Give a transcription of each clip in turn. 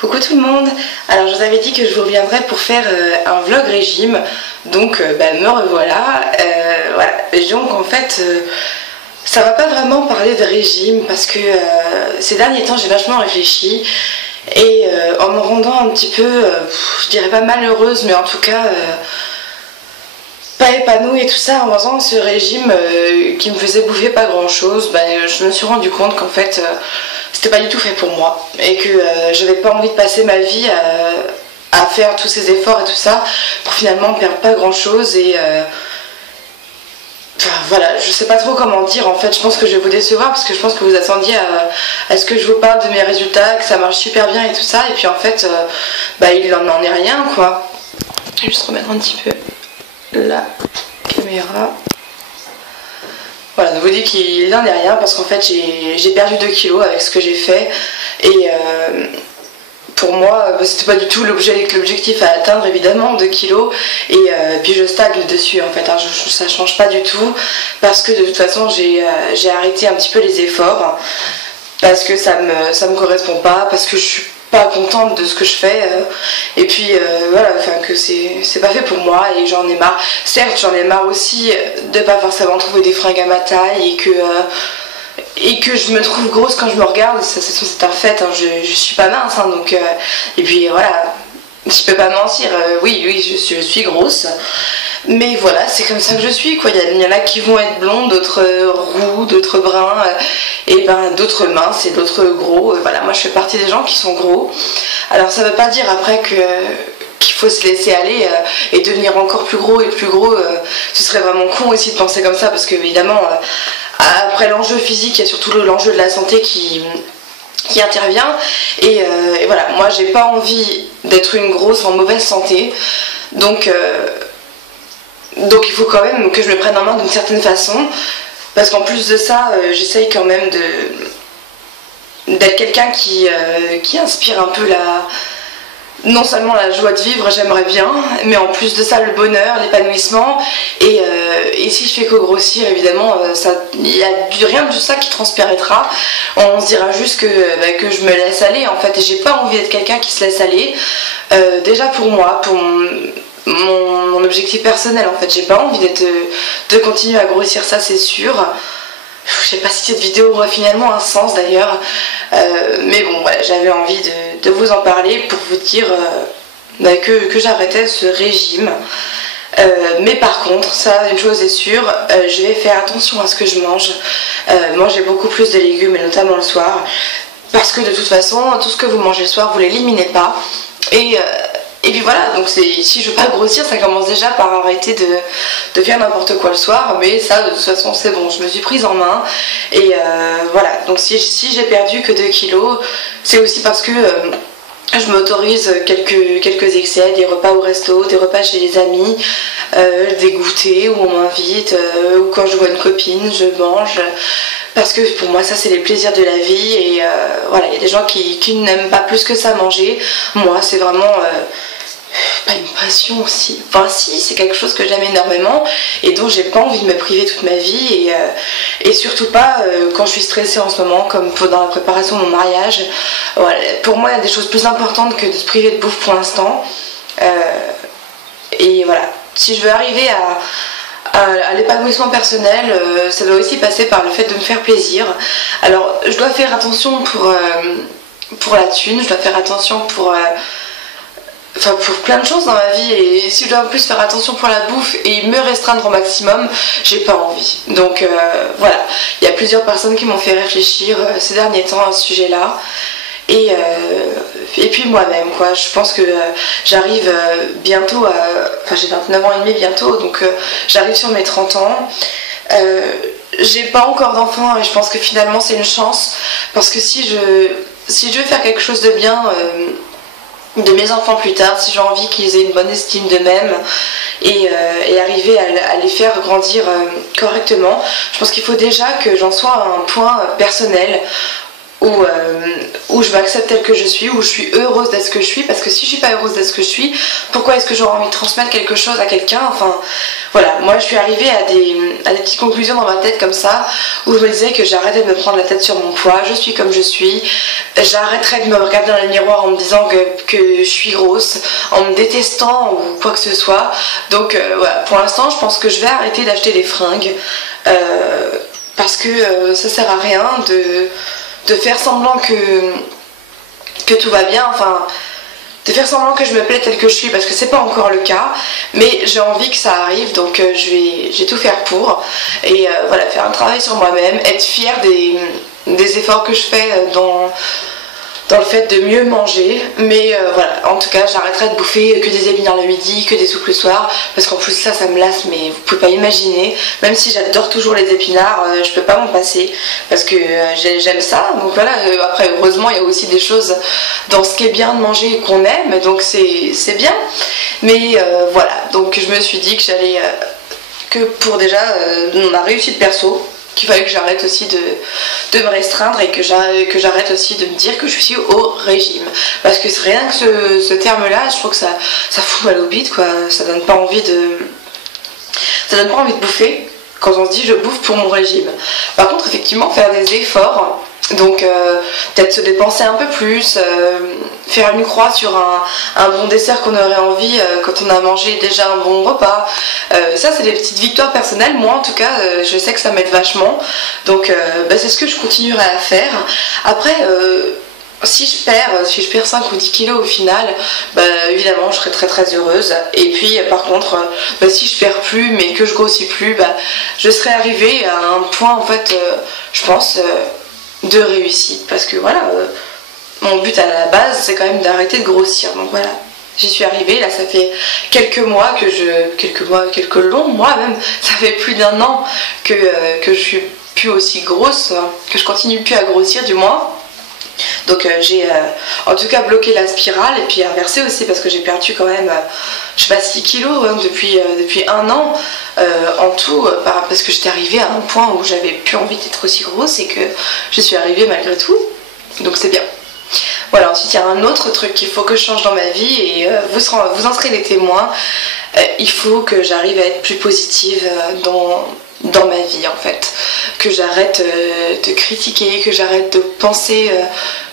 Coucou tout le monde. Alors je vous avais dit que je vous reviendrais pour faire un vlog régime, donc me revoilà. Voilà. Et donc en fait ça va pas vraiment parler de régime parce que ces derniers temps j'ai vachement réfléchi et en me rendant un petit peu, je dirais pas malheureuse, mais en tout cas pas épanouie et tout ça, en faisant ce régime qui me faisait bouffer pas grand chose, je me suis rendu compte qu'en fait c'était pas du tout fait pour moi et que j'avais pas envie de passer ma vie à faire tous ces efforts et tout ça pour finalement perdre pas grand chose et enfin, voilà, je sais pas trop comment dire en fait. Je pense que je vais vous décevoir parce que je pense que vous attendiez à ce que je vous parle de mes résultats, que ça marche super bien et tout ça, et puis en fait il n'en est rien quoi. Je vais juste remettre un petit peu la caméra. Voilà, je vous dis qu'il n'en est rien parce qu'en fait j'ai perdu 2 kilos avec ce que j'ai fait et pour moi c'était pas du tout l'objectif à atteindre évidemment, 2 kilos, et puis je stagne dessus en fait, hein, ça change pas du tout parce que de toute façon j'ai arrêté un petit peu les efforts parce que ça me correspond pas, parce que je suis pas contente de ce que je fais et puis voilà, enfin que c'est pas fait pour moi et j'en ai marre. Certes j'en ai marre aussi de pas forcément trouver des fringues à ma taille et que je me trouve grosse quand je me regarde, c'est un fait, hein, je suis pas mince hein, donc et puis voilà, je peux pas mentir, oui je suis grosse, mais voilà, c'est comme ça que je suis quoi. Il y en a qui vont être blonds, d'autres roux, d'autres bruns, et d'autres minces et d'autres gros. Voilà, moi je fais partie des gens qui sont gros. Alors ça veut pas dire après qu'il faut se laisser aller et devenir encore plus gros et plus gros. Ce serait vraiment con aussi de penser comme ça parce que évidemment après l'enjeu physique, il y a surtout l'enjeu de la santé qui intervient et voilà, moi j'ai pas envie d'être une grosse en mauvaise santé, donc il faut quand même que je me prenne en main d'une certaine façon, parce qu'en plus de ça j'essaye quand même d'être quelqu'un qui inspire un peu non seulement la joie de vivre, j'aimerais bien, mais en plus de ça le bonheur, l'épanouissement, et si je fais que grossir évidemment, il n'y a rien de tout ça qui transparaîtra. On se dira juste que je me laisse aller en fait, et j'ai pas envie d'être quelqu'un qui se laisse aller, déjà pour moi, pour mon objectif personnel en fait, j'ai pas envie de continuer à grossir, ça c'est sûr. Je sais pas si cette vidéo aura finalement un sens d'ailleurs, mais bon voilà, j'avais envie de vous en parler pour vous dire que j'arrêtais ce régime. Mais par contre, ça, une chose est sûre, je vais faire attention à ce que je mange, manger beaucoup plus de légumes et notamment le soir, parce que de toute façon tout ce que vous mangez le soir vous l'éliminez pas, et puis voilà, donc si je veux pas grossir, ça commence déjà par arrêter de faire n'importe quoi le soir, mais ça de toute façon c'est bon, je me suis prise en main, et voilà, donc si j'ai perdu que 2 kilos, c'est aussi parce que je m'autorise quelques excès, des repas au resto, des repas chez les amis, des goûters où on m'invite, ou quand je vois une copine, je mange. Parce que pour moi ça c'est les plaisirs de la vie, et voilà, il y a des gens qui n'aiment pas plus que ça manger. Moi c'est vraiment pas une passion aussi, enfin si, c'est quelque chose que j'aime énormément et dont j'ai pas envie de me priver toute ma vie, et surtout pas quand je suis stressée en ce moment, comme dans la préparation de mon mariage. Voilà, pour moi il y a des choses plus importantes que de se priver de bouffe pour l'instant, et voilà, si je veux arriver à l'épanouissement personnel, ça doit aussi passer par le fait de me faire plaisir. Alors je dois faire attention pour la thune, je dois faire attention pour plein de choses dans ma vie, et si je dois en plus faire attention pour la bouffe et me restreindre au maximum, j'ai pas envie. Donc voilà, il y a plusieurs personnes qui m'ont fait réfléchir ces derniers temps à ce sujet là, et puis moi-même quoi, je pense que j'arrive bientôt enfin j'ai 29 ans et demi bientôt, donc j'arrive sur mes 30 ans. J'ai pas encore d'enfants et je pense que finalement c'est une chance, parce que si je veux faire quelque chose de bien de mes enfants plus tard, si j'ai envie qu'ils aient une bonne estime d'eux-mêmes et arriver à les faire grandir correctement, je pense qu'il faut déjà que j'en sois à un point personnel où je m'accepte telle que je suis, où je suis heureuse d'être ce que je suis, parce que si je suis pas heureuse d'être ce que je suis, pourquoi est-ce que j'aurais envie de transmettre quelque chose à quelqu'un? Enfin voilà, moi je suis arrivée à des petites conclusions dans ma tête comme ça, où je me disais que j'arrêtais de me prendre la tête sur mon poids, je suis comme je suis, j'arrêterais de me regarder dans le miroir en me disant que je suis grosse, en me détestant ou quoi que ce soit. Donc voilà, pour l'instant je pense que je vais arrêter d'acheter des fringues, parce que ça sert à rien de faire semblant que tout va bien, enfin de faire semblant que je me plais telle que je suis, parce que c'est pas encore le cas, mais j'ai envie que ça arrive, donc j'ai tout faire pour, et voilà, faire un travail sur moi-même, être fière des efforts que je fais dans le fait de mieux manger, mais voilà, en tout cas j'arrêterai de bouffer que des épinards le midi, que des soupes le soir, parce qu'en plus ça me lasse, mais vous pouvez pas imaginer, même si j'adore toujours les épinards, je peux pas m'en passer, parce que j'aime ça, donc voilà, après heureusement il y a aussi des choses dans ce qui est bien de manger et qu'on aime, donc c'est bien, mais voilà, donc je me suis dit que j'allais, que pour déjà ma réussite perso, qu'il fallait que j'arrête aussi de me restreindre et que j'arrête aussi de me dire que je suis au régime, parce que c'est rien que ce terme là, je trouve que ça fout mal au bide quoi, ça donne pas envie de bouffer quand on se dit je bouffe pour mon régime. Par contre effectivement faire des efforts, donc peut-être se dépenser un peu plus, faire une croix sur un bon dessert qu'on aurait envie quand on a mangé déjà un bon repas, ça c'est des petites victoires personnelles. Moi en tout cas je sais que ça m'aide vachement, donc c'est ce que je continuerai à faire. Après si je perds 5 ou 10 kilos au final, évidemment je serai très très heureuse. Et puis par contre, si je perds plus mais que je grossis plus, je serai arrivée à un point en fait, je pense, de réussite. Parce que voilà, mon but à la base c'est quand même d'arrêter de grossir. Donc voilà, j'y suis arrivée, là ça fait quelques longs mois même, ça fait plus d'un an que je suis plus aussi grosse, que je continue plus à grossir du moins. Donc j'ai en tout cas bloqué la spirale et puis inversé aussi, parce que j'ai perdu quand même je sais pas 6 kilos depuis un an en tout, parce que j'étais arrivée à un point où j'avais plus envie d'être aussi grosse et que je suis arrivée malgré tout, donc c'est bien. Voilà, ensuite il y a un autre truc qu'il faut que je change dans ma vie, et vous en serez les témoins, il faut que j'arrive à être plus positive dans ma vie en fait, que j'arrête de critiquer, que j'arrête de penser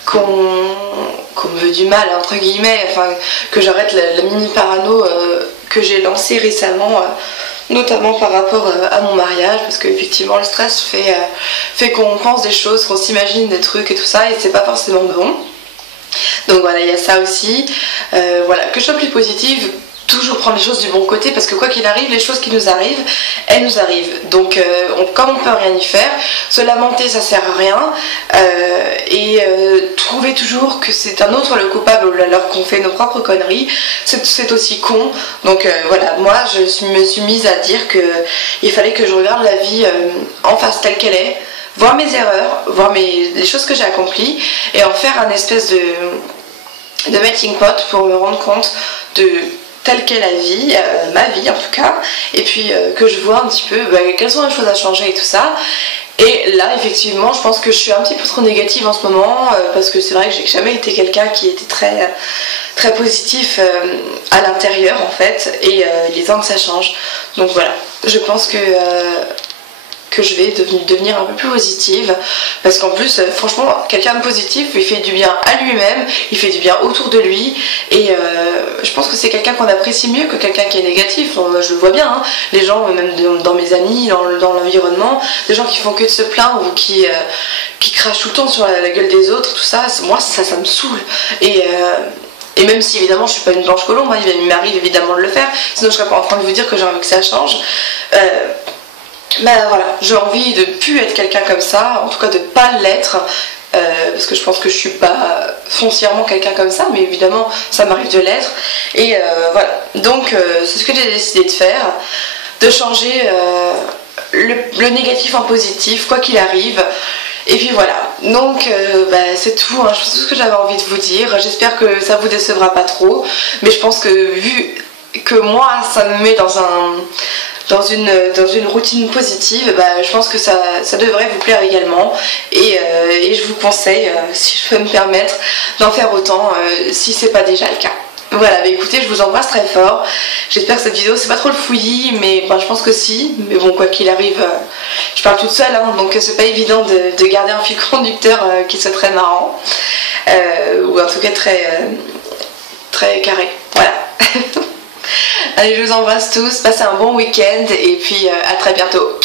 qu'on me veut du mal entre guillemets, enfin que j'arrête la mini parano que j'ai lancée récemment, notamment par rapport à mon mariage, parce que effectivement le stress fait qu'on pense des choses, qu'on s'imagine des trucs et tout ça, et c'est pas forcément bon. Donc voilà, il y a ça aussi, voilà, que je sois plus positive, toujours prendre les choses du bon côté, parce que quoi qu'il arrive, les choses qui nous arrivent, elles nous arrivent. Donc comme on peut rien y faire, se lamenter ça sert à rien, et trouver toujours que c'est un autre le coupable alors qu'on fait nos propres conneries, c'est aussi con. Donc voilà, moi je me suis mise à dire que il fallait que je regarde la vie en face telle qu'elle est, voir mes erreurs, voir les choses que j'ai accomplies, et en faire un espèce de melting pot pour me rendre compte de telle qu'est la vie, ma vie en tout cas, et puis que je vois un petit peu quelles sont les choses à changer et tout ça. Et là effectivement je pense que je suis un petit peu trop négative en ce moment, parce que c'est vrai que j'ai jamais été quelqu'un qui était très, très positif à l'intérieur en fait, et il est temps que ça change. Donc voilà, je pense que je vais devenir un peu plus positive, parce qu'en plus franchement quelqu'un de positif il fait du bien à lui-même, il fait du bien autour de lui, et je pense que c'est quelqu'un qu'on apprécie mieux que quelqu'un qui est négatif. Je le vois bien, hein, les gens même dans mes amis, dans l'environnement, des gens qui font que de se plaindre ou qui crachent tout le temps sur la gueule des autres, tout ça, moi ça me saoule. Et même si évidemment je suis pas une blanche colombe, hein, il m'arrive évidemment de le faire, sinon je serais pas en train de vous dire que j'ai envie que ça change. Voilà, j'ai envie de plus être quelqu'un comme ça, en tout cas de pas l'être, parce que je pense que je suis pas foncièrement quelqu'un comme ça, mais évidemment ça m'arrive de l'être, et voilà, donc c'est ce que j'ai décidé de faire, de changer le négatif en positif, quoi qu'il arrive. Et puis voilà, donc c'est tout, hein. C'est tout ce que j'avais envie de vous dire. J'espère que ça vous décevra pas trop, mais je pense que vu que moi ça me met dans dans une routine positive, bah, je pense que ça devrait vous plaire également. Et je vous conseille, si je peux me permettre, d'en faire autant si c'est pas déjà le cas. Voilà, bah écoutez, je vous embrasse très fort. J'espère que cette vidéo c'est pas trop le fouillis, mais bah, je pense que si. Mais bon, quoi qu'il arrive, je parle toute seule, hein, donc c'est pas évident de garder un fil conducteur qui soit très marrant, ou en tout cas très carré. Voilà. Allez, je vous embrasse tous, passez un bon week-end et puis à très bientôt.